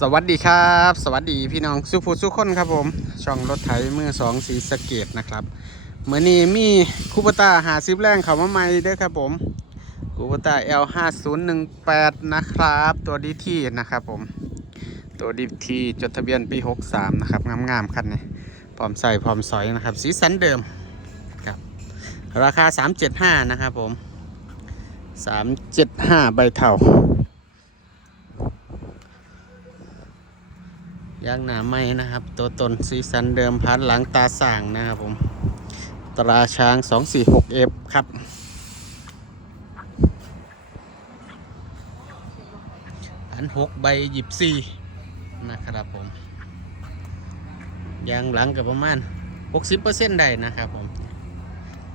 สวัสดีครับ สวัสดีพี่น้องสุภูสุคนครับผม ช่องรถไถมือสองสีสเกตนะครับเมื่อนี้มีคูปต้าหาซิบแรงเขามาใหม่เด้อครับผมคูปต้า L 5 0 1 8นะครับ ตัวดีที่นะครับผม ตัวดีที่จดทะเบียนปี 63 นะครับงามๆคันนี้พร้อมใส่พร้อมสอยนะครับ สีสันเดิมครับราคา 375 นะครับผม 375 ใบเท่า ยางหนาไม้นะครับ ตัวตนสีสันเดิมพันหลังตาส่างนะครับผมตราช้าง 246F ครับ อันหกใบหยิบสี่นะครับผม ยางหลังกับประมาณ 60%ได้นะครับผม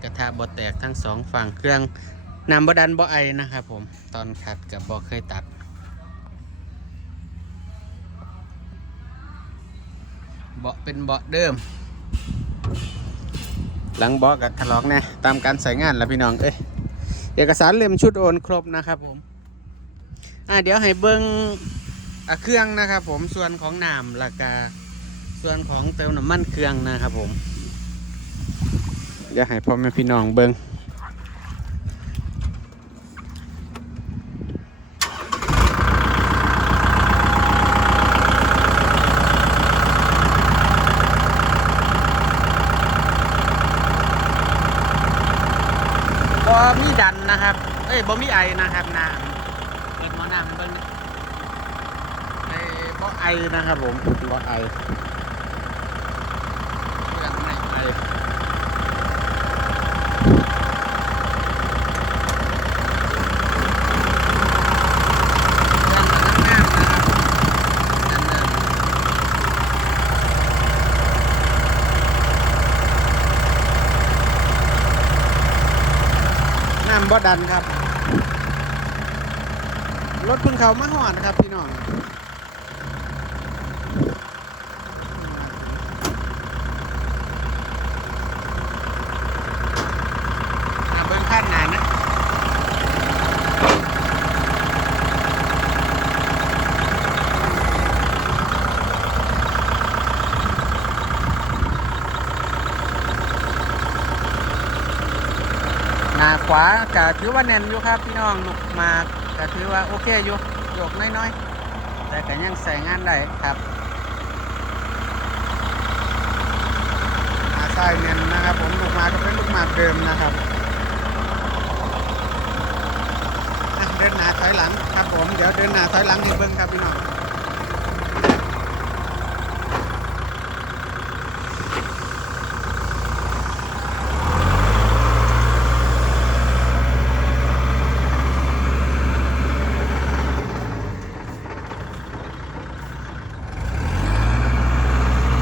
กระทะบอแตกทั้งสองฝั่งเครื่องนำบดันบอไอนะครับผม ตอนขัดกับบอเคยตัด เบาะเป็นเบาะเดิม หลังเบาะกับถลอกแน่ตามการใส่งานแล้วพี่น้องเอ้ยเอกสารเล่มชุดโอนครบนะครับผมอ่าเดี๋ยวให้เบิ้งเครื่องนะครับผมส่วนของน้ำแล้วก็ส่วนของเติมน้ำมันเครื่องนะครับผมเดี๋ยวให้พ่อแม่พี่น้องเบิ้งบ่มีดันนะครับ เอ้ยบ่มีไอนะครับน้ำเปิดหม้อน้ำให้เบิ้งนะไอ้บ่ไอนะครับผมบ่ไอเครื่องไม่ไอ น้ำ บ่ดันครับ รถเพิ่งเขามาหอดครับพี่น้อง อะเบิ้งขั้นหนานะ ห นาขวาก็ถือว่าแน่นอยู่ครับพี่น้องนุกมาก็ถือว่าโอเคอยู่โยกน้อยๆ แต่ก็ยังใส่งานได้ครับหน้าซ้ายแน่นนะครับผมลูกมาก็เป็นลูกมาเดิมนะครับเดินหน้าถอยหลังครับผมเดี๋ยวเดินหน้าถอยหลังให้เบิ้งครับพี่น้อง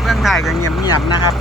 เรื่องถ่า ยก็เงียบๆนะครับ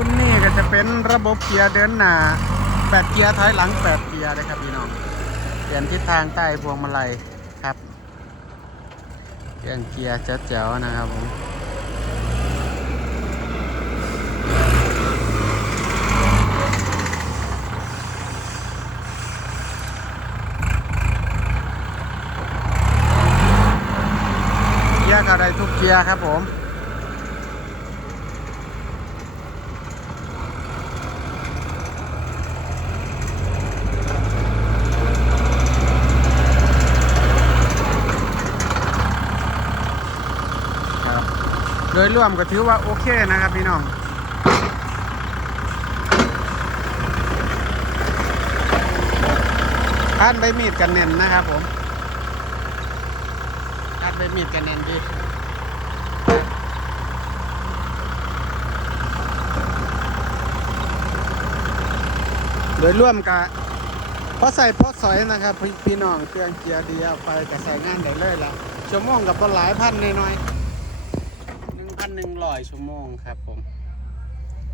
รุ่นนี้ก็จะเป็น ระบบเกียร์เดินหน้าแปดเกียร์ถอยหลังแปดเกียร์นะครับพี่น้องเปลี่ยนทิศทางใต้พวงมาลัยครับเปลี่ยนเกียร์แจ๋วๆนะครับผมเกียร์ก็ได้ทุกเกียร์ครับผม ครับโด ยรวมก็ถือว่าโอเคนะครับพี่น้องคาดใบมีดกันแน่นนะครับผมคาดใบมีดกันแน่นดีโดยร่วมกับพอใส่พอสอยนะครับพี่พี่น้องเครื่องเกียร์เดีเอาไปก็ใส่งานได้เลยละชั่วโมงกับหลายพันน้อยๆ พันหนึ่งร้อยชั่วโมงครับผม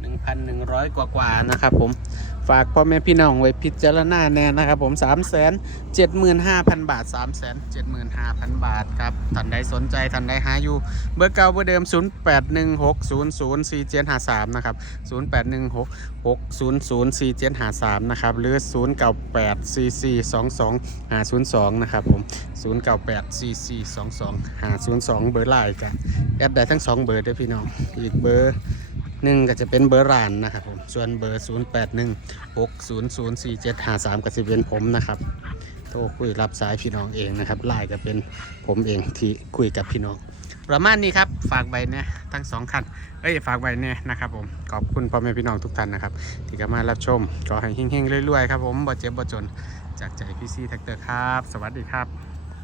หนึ่งพันหนึ่งร้อยกว่านะครับผมฝากพ่อแม่พี่น้องไว้พิจารณาแน่นะครับผมสามแสนเจ็ดหมื่นห้าพันบาทสามแสนเจ็ดหมื่นห้าพันบาทครับท่านใดสนใจท่านใดหาอยู่ เบอร์เก่าเบอร์เดิม 0 8 1 6 0 0 4 7 5 3 นะครับ 0 8 1 6 6 0 0 4 7 5 3 นะครับ หรือ 0 9 8 4 4 2 2 5 0 2 นะครับผม 0 9 8 4 4 2 2 5 0 2 เบอร์ไลน์กันแอดได้ทั้ง 2 เบอร์ด้อพี่น้อง อีกเบอร์ หนึ่งก็จะเป็นเบอร์ร้านนะครับผม ส่วนเบอร์ 0 8 1 6 0 0 4 7 5 3ก็จะเป็นผมนะครับ โทรคุยรับสายพี่น้องเองนะครับไลน์ก็เป็นผมเองที่คุยกับพี่น้อง ประมาณนี้ครับ ฝากใบเนี่ยทั้งสองคัน เอ้ย ฝากใบเนี่ยนะครับผม ขอบคุณพ่อแม่พี่น้องทุกท่านนะครับ ที่เข้ามารับชม ขอให้เฮงๆรวยๆครับผมบ่เจ็บบ่จน จากใจพี่ซีแท็กเตอร์ครับ สวัสดีครับ